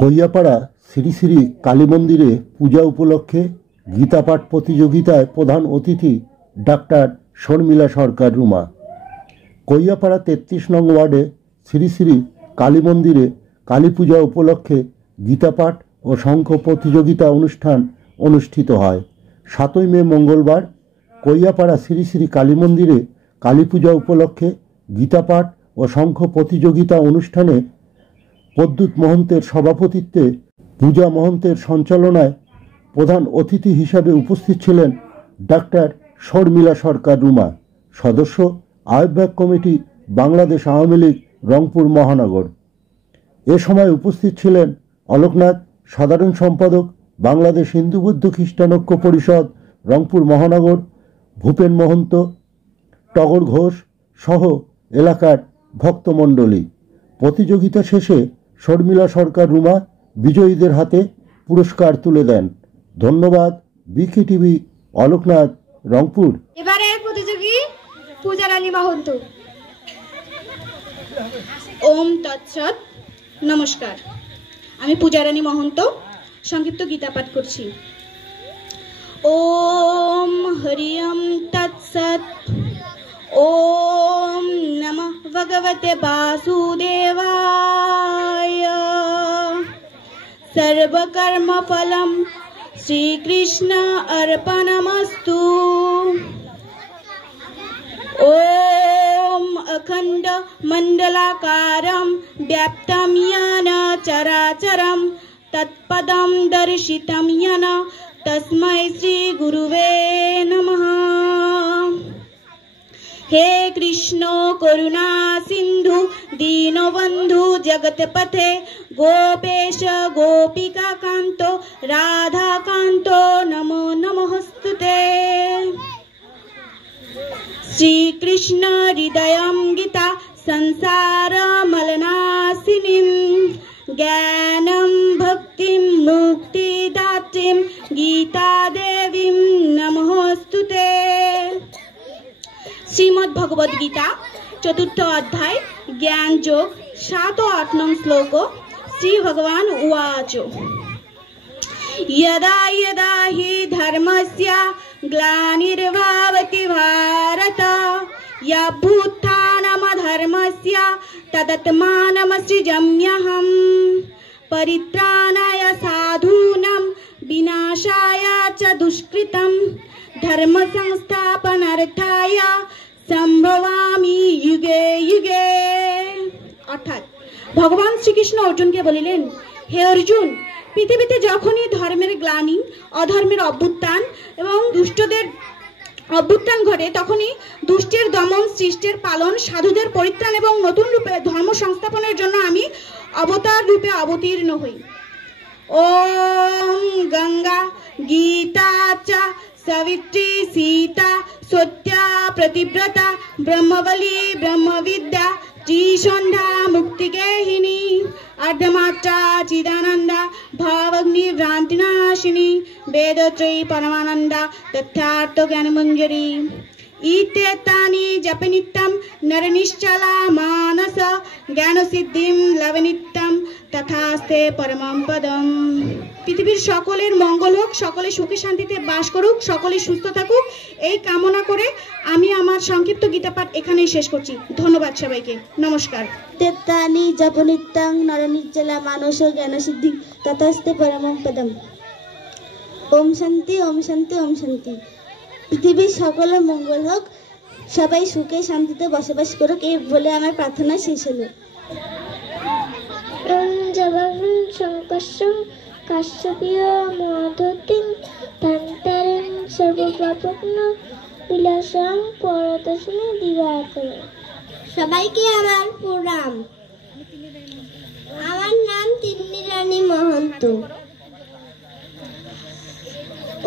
কৈয়াপাড়া শ্রী শ্রী কালী মন্দিরে পূজা উপলক্ষে গীতাপাঠ প্রতিযোগিতায় প্রধান অতিথি ডাক্তার শর্মিলা সরকার রুমা। কৈয়াপাড়া ৩৩ নং ওয়ার্ডে শ্রী শ্রী কালী মন্দিরে কালী পূজা উপলক্ষে গীতাপাঠ ও শঙ্খ প্রতিযোগিতা অনুষ্ঠান অনুষ্ঠিত হয়। ৭ই মে মঙ্গলবার কৈয়াপাড়া শ্রী শ্রী কালী মন্দিরে কালী পূজা উপলক্ষে গীতাপাঠ ও শঙ্খ প্রতিযোগিতা অনুষ্ঠানে প্রদ্যুৎ মহন্তের সভাপতিত্বে পূজা মহন্তের সঞ্চালনায় প্রধান অতিথি হিসাবে উপস্থিত ছিলেন ডাক্তার শর্মিলা সরকার রুমা, সদস্য আহ্বায়ক কমিটি বাংলাদেশ আওয়ামী লীগ রংপুর মহানগর। এ সময় উপস্থিত ছিলেন অলোকনাথ, সাধারণ সম্পাদক বাংলাদেশ হিন্দু বৌদ্ধ খ্রিস্টান ঐক্য পরিষদ রংপুর মহানগর, ভূপেন মহন্ত, টগর ঘোষ সহ এলাকার ভক্তমণ্ডলী। প্রতিযোগিতা শেষে শর্মিলা সরকার রুমা বিজয়ীদের হাতে পুরস্কার তুলে দেন। ধন্যবাদ। বিকে টিভি, অলোকনাথ, রংপুর। এবারের প্রতিযোগী পূজারানী মহন্ত। ওম তৎসৎ। নমস্কার, আমি পূজারানী মহন্ত সংক্ষিপ্ত গীতা পাঠ করছি। ওম হরিয়ম তৎসৎ। ওম নমঃ ভগবতে বাসুদেবায়। সর্বকর্ম ফলম শ্রীকৃষ্ণ অর্পণমস্তু। ওম অখণ্ড মণ্ডলাকারম ব্যাপ্তম येन চরাচরম তৎপদম দর্শিতম येन তস্मै শ্রী গুরুবে নমঃ। हे कृष्ण करुणा सिंधु दीनबंधु जगतपथे गोपेश गोपिका कांतो राधा कांतो नमो नमोस्तुते। श्री कृष्ण हृदयं गीता संसार मलनाशिनीं ज्ञानं भक्तिं मुक्तिदात्रीं गीता देवीं नमोस्तुते। श्रीमद् भगवद गीता 4th अध्याय ज्ञान योग 7 और 8 नং श्लोक। श्री भगवान उवाच यदा यदा हि धर्मस्य ग्लानिर्भवति भारत यभूत्थानमधर्मस्य तदत्मानमसृजाम्यहम् परित्राणाय साधूनां विनाशाय च दुष्कृतं धर्म संस्थापनार्थाय সম্ভবামি যুগে যুগে। অর্থাৎ ভগবান শ্রীকৃষ্ণ অর্জুনকে বলিলেন, হে অর্জুন, পৃথিবীতে যখনই ধর্মের গ্লানি, অধর্মের অভ্যুত্থান এবং দুষ্টদের অভ্যুত্থান ঘটে, তখনই দুষ্টের দমন, সৃষ্টের পালন, সাধুদের পরিত্রাণ এবং নতুন রূপে ধর্ম সংস্থাপনের জন্য আমি অবতার রূপে অবতীর্ণ হই। ওম গঙ্গা গীতা চ सवित्री सीता सत्या प्रतिव्रता ब्रह्मबली ब्रह्मविद्या त्रिसंध्या मुक्तिगेहिनी अर्धमात्रा चिदानंदा भावग्नि भ्रांतिनाशिनी वेदत्रयी परमानंदा तथ्यार्थ ज्ञानमंजरी इत्येतानि जपनित्यं नरनिश्चला मानस ज्ञानसिद्धिं लवनित्यं तथास्ते परमं पदम्। পৃথিবীর সকলের মঙ্গল হোক, সকলে সুখে শান্তিতে বাস করুক, সকলে সুস্থ থাকুক, এই কামনা করে আমি আমার সংক্ষিপ্ত গীতাপাঠ এখানেই শেষ করছি। ধন্যবাদ সবাইকে। নমস্কার। তেতানি জপনিত্যং নরনিশ্চলা মানস জ্ঞানসিদ্ধি তথাস্তে পরমং পদম। ওম শান্তি, ওম শান্তি, ওম শান্তি। পৃথিবীর সকলের মঙ্গল হোক, সবাই সুখে শান্তিতে বসবাস করুক, এই বলে আমার প্রার্থনা শেষ হলো। কাশ্যপীয় মধুতিং তান্তারেং সর্বপ্রপন্ন বিলাসং পরতস্মি দিবাকর। সবাইকে আমার প্রণাম। আমার নাম তিন্নিরানী মহন্ত।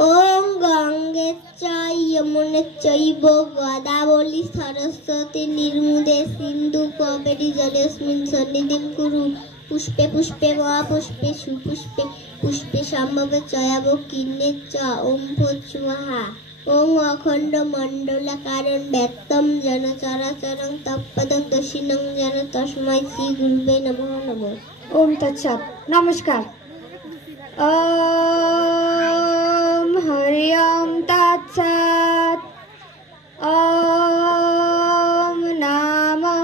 ওম গঙ্গে চৈ যমুনে চৈব গোদাবরী সরস্বতী নির্মুদে সিন্ধু কাবেরী জলেস্মিন সন্নিধিং কুরু। পুষ্পে পুষ্পে মহাপুষ্পে সুপুষ্পে পুষ্পে সম্ভবে চয়াব কিন্নে চ। ওম ভূৎস্বাহা। ওম অখণ্ড মণ্ডলাকারং ব্যক্তম যেন চরাচরং তৎপদং দর্শিনং যেন তস্मै শ্রী গুরুবে নমঃ নমঃ। ओम तत्सत। नमस्कार। ओम हरि ओम तत्सत। ओम नमो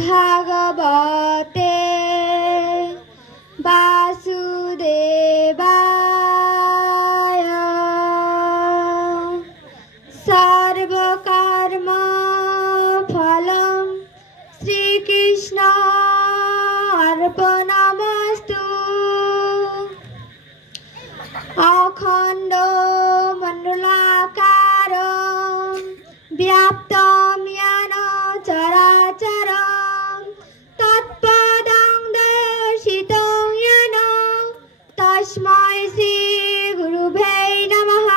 भगवते वासुदेवाय। सर्वकर्म फलम श्रीकृष्ण अर्पणमस्तु। अखंड मंडलाकारं व्याप्तं येन चराचरं तत्पदं दर्शितं येन तस्मै श्री गुरुभ्यै नमः।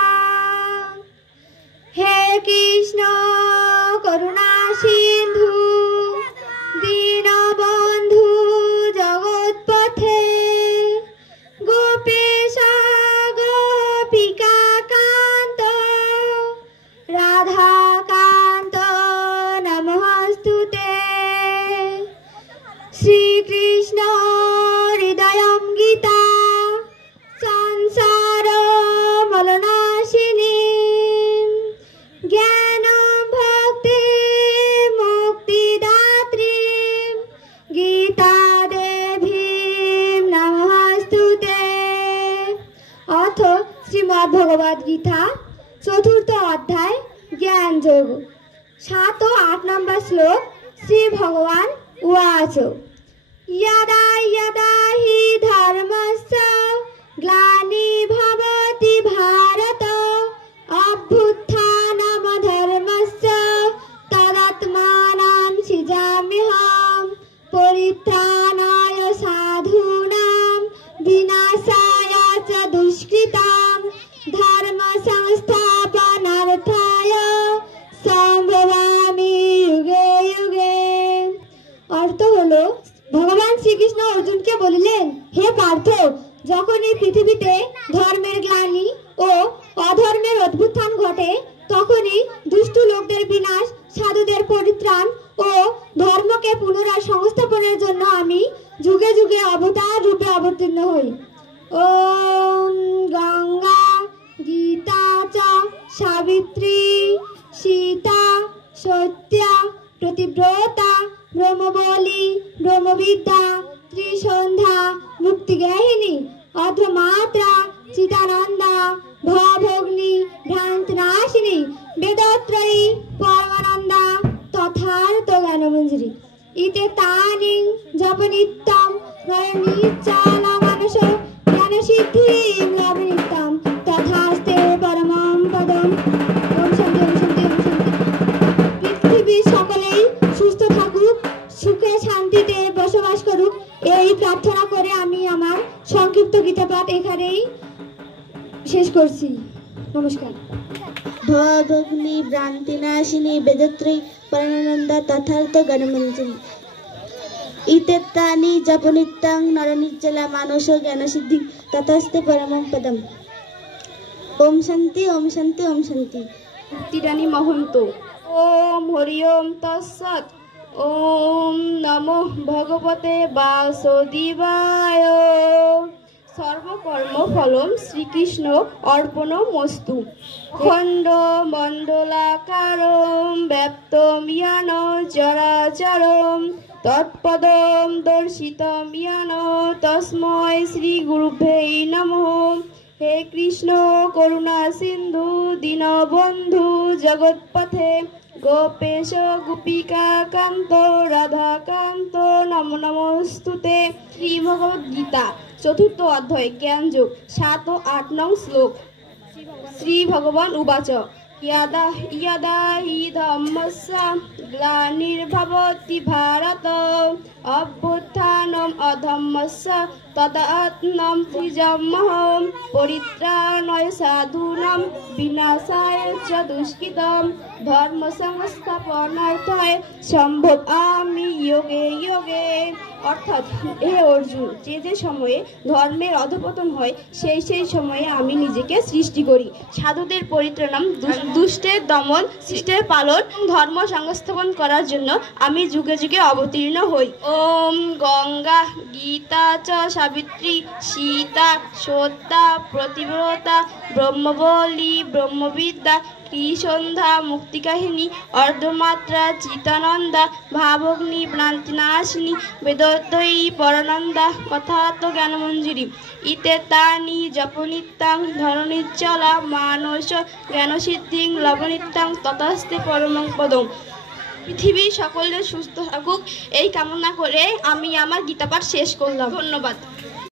हे कृष्ण करुणा सिंधु दीनबंधु जगत्पथे गोपेश गोपिका कांत राधा कांत नमस्तुते। श्री कृष्ण हृदयं गीता संसार मलनाशिनी ज्ञानं भक्ति मुक्तिदात्री गीता देवी नमस्तुते। अथ श्रीमद्भगवद गीता चतुर्थ अध्याय ज्ञान योग 7 ও 8 নম্বর শ্লোক। श्री भगवान उवाच यदा यदा हि धर्मस्य ग्लानिर्भवति भारत अभ्युत्थानमधर्मस्य तदात्मानं सृजाम्यहं परित्राणाय साधूनां विनाशाय च दुष्कृतां धर्म संस्थापनार्थाय संभवामि युगे युगे। अर्थ हलो भगवान श्रीकृष्ण अर्जुन के बोलिलेन, हे पार्थ, যখন এই পৃথিবীতে ধর্মের গ্লানি ও অধর্মের অভ্যুত্থান ঘটে তখনই দুষ্ট লোকদের বিনাশ, সাধুদের পরিত্রাণ ও ধর্মকে পুনরায় সংস্থাপনের জন্য আমি যুগে যুগে অবতার রূপে অবতীর্ণ হই। ওম গঙ্গা গীতা চ সাবিত্রী সীতা সত্যা প্রতিব্রতা ব্রহ্মবলী ব্রহ্মবিদ্যা ত্রিসন্ধ্যা মুক্তিজ্ঞাহিনী অধমাত্রা চিদানন্দা ভবগ্নি ভ্রান্তনাশিনী বেদত্রয়ী পরমানন্দা তথার্থ জ্ঞানমঞ্জরি ইতে তানি জপনিত্যম প্রয়নিচ্ছান মানুষ জ্ঞানসিদ্ধিং লভনিত্যম তথাস্তে পরমং পদম। ওম শান্তি ওম শান্তি ওম শান্তি। পৃথিবীর সকলেই সুস্থ থাকুক, সুখে শান্তিতে বসবাস করুক, এই প্রার্থনা করে আমি আমার সংক্ষিপ্ত গীতা পাঠ এখানেই শেষ করছি। নমস্কার। ভবগ্নি ভ্রান্তিনাশিনী বেদত্রয়ী পরমানন্দা তথার্থ জ্ঞানমঞ্জরি ইত্যেতানি জপনিত্যং নরনির্জলা মানস জ্ঞানসিদ্ধি ততস্তে পরমং পদম। ওম শান্তি ওম শান্তি ওম শান্তি। মুক্তিরানী মহন্ত। ওম হরি ওম তৎসৎ। ওম নমো ভগবতে বাসুদেবায়। সর্বকর্ম ফলম শ্রীকৃষ্ণ অর্পণমস্তু। খণ্ড মণ্ডলাকারম ব্যাপ্তম ইয়ান চরাচরম তৎপদম দর্শিতম ইয়ান তস্मै শ্রী গুরুভ্যৈ নমঃ। হে কৃষ্ণ করুণা সিন্ধু দীনবন্ধু জগৎপথে গোপেশ গোপিকা কান্ত রাধা কান্ত নমো নমস্তুতে। শ্রী ভগবদ গীতা চতুর্থ অধ্যায় জ্ঞান যোগ 7 ও 8 নং শ্লোক। শ্রী ভগবান উবাচ यदा यदा हि धम्मस्य ग्लानिर्भवति भारत अभ्युत्थानम् अधम्मस्य তদাত্মম ত্রিজমহম পরিত্রাণায় সাধুনাম বিনাশায় চ দুষ্কৃতম ধর্ম সংস্থাপনার্থায় সম্ভবামি যোগে যোগে। অর্থাৎ হে অর্জুন, যে যে সময়ে ধর্মের অধঃপতন হয় সেই সেই সময়ে আমি নিজেকে সৃষ্টি করি। সাধুদের পরিত্রাণ, দুষ্টের দমন, শিষ্টের পালন, ধর্ম সংস্থাপন করার জন্য আমি যুগে যুগে অবতীর্ণ হই। ওম গঙ্গা গীতা চ সাবিত্রী সীতা সত্যা প্রতিব্রতা ব্রহ্মবলী ব্রহ্মবিদ্যা ত্রিসন্ধ্যা মুক্তিকাহিনী অর্ধমাত্রা চিতানন্দা ভাবগ্নি ভ্রান্তিনাশিনী বেদোত্তয়ী পরানন্দা কথাত জ্ঞানমঞ্জুরি ইতে তানি জপনিত্যাং ধরণিচ্চলা মানস জ্ঞানসিদ্ধিং লবনিত্যাং ততস্তে পরমং পদম। পৃথিবীর সকলে সুস্থ থাকুক এই কামনা করে আমি আমার গীতাপাঠ শেষ করলাম। ধন্যবাদ।